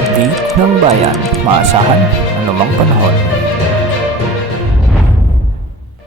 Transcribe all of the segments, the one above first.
update ng bayan, maasahan anumang panahon.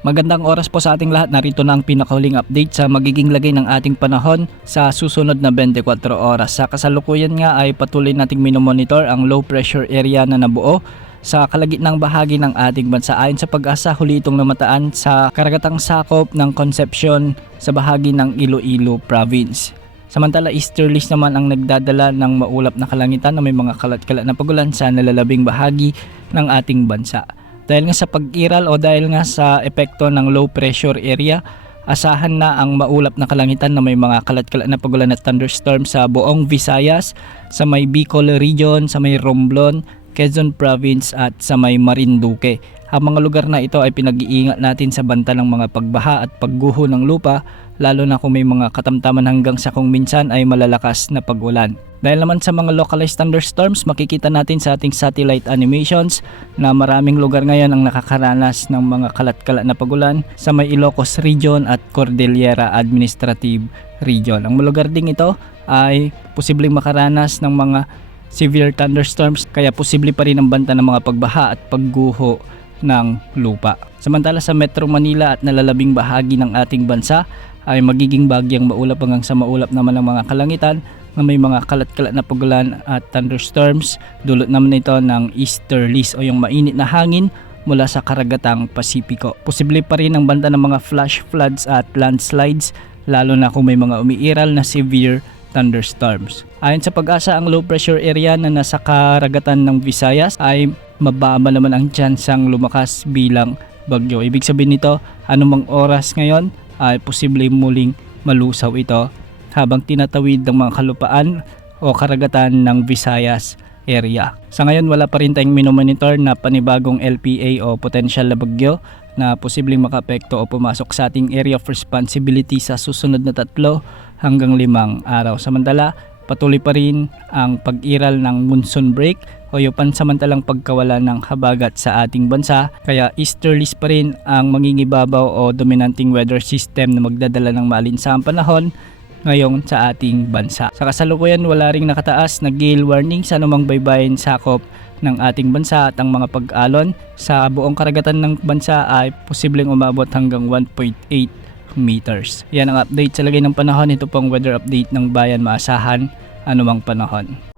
Magandang oras po sa ating lahat. Narito na ang pinakahuling update sa magiging lagay ng ating panahon sa susunod na 24 oras. Sa kasalukuyan nga ay patuloy nating minomonitor ang low pressure area na nabuo sa kalagitnang bahagi ng ating bansa. Ayon sa Pag-asa, huli itong namataan sa karagatang sakop ng Concepcion sa bahagi ng Iloilo Province. Samantala, easterlies naman ang nagdadala ng maulap na kalangitan na may mga kalat-kalat na pagulan sa nalalabing bahagi ng ating bansa. Dahil nga sa pag-iral o dahil nga sa epekto ng low pressure area, asahan na ang maulap na kalangitan na may mga kalat-kalat na pagulan at thunderstorm sa buong Visayas, sa may Bicol region, sa may Romblon, Quezon Province at sa may Marinduque. Ang mga lugar na ito ay pinag-iingat natin sa banta ng mga pagbaha at pagguho ng lupa, lalo na kung may mga katamtaman hanggang sa kung minsan ay malalakas na pag-ulan. Dahil naman sa mga localized thunderstorms, makikita natin sa ating satellite animations na maraming lugar ngayon ang nakakaranas ng mga kalat-kalat na pagulan sa may Ilocos Region at Cordillera Administrative Region. Ang mga lugar ding ito ay posibleng makaranas ng mga severe thunderstorms, kaya posible pa rin ang banta ng mga pagbaha at pagguho ng lupa. Samantala sa Metro Manila at nalalabing bahagi ng ating bansa ay magiging bagyang maulap hanggang sa maulap naman ang mga kalangitan na may mga kalat-kalat na pagulan at thunderstorms. Dulot naman ito ng easterlies o yung mainit na hangin mula sa karagatang Pasipiko. Posible pa rin ang banta ng mga flash floods at landslides, lalo na kung may mga umiiral na severe thunderstorms. Ayon sa Pag-asa, ang low pressure area na nasa karagatan ng Visayas ay mababa naman ang tsansang lumakas bilang bagyo. Ibig sabihin nito, anumang oras ngayon ay posible muling malusaw ito habang tinatawid ng mga kalupaan o karagatan ng Visayas area. Sa ngayon, wala pa rin tayong minomonitor na panibagong LPA o potential na bagyo na posibleng makaapekto o pumasok sa ating area of responsibility sa susunod na 3 hanggang 5 araw. Samantala, patuloy pa rin ang pag-iral ng monsoon break o yung pansamantalang pagkawala ng habagat sa ating bansa, kaya easterlies pa rin ang mangingibabaw o dominanting weather system na magdadala ng maalinsahang panahon ngayon sa ating bansa. Sa kasalukuyan, wala ring nakataas na gale warning sa anumang baybayin sakop ng ating bansa at ang mga pag-alon sa buong karagatan ng bansa ay posibleng umabot hanggang 1.8 meters. Yan ang update sa lagay ng panahon. Ito pong weather update ng bayan, maasahan anumang panahon.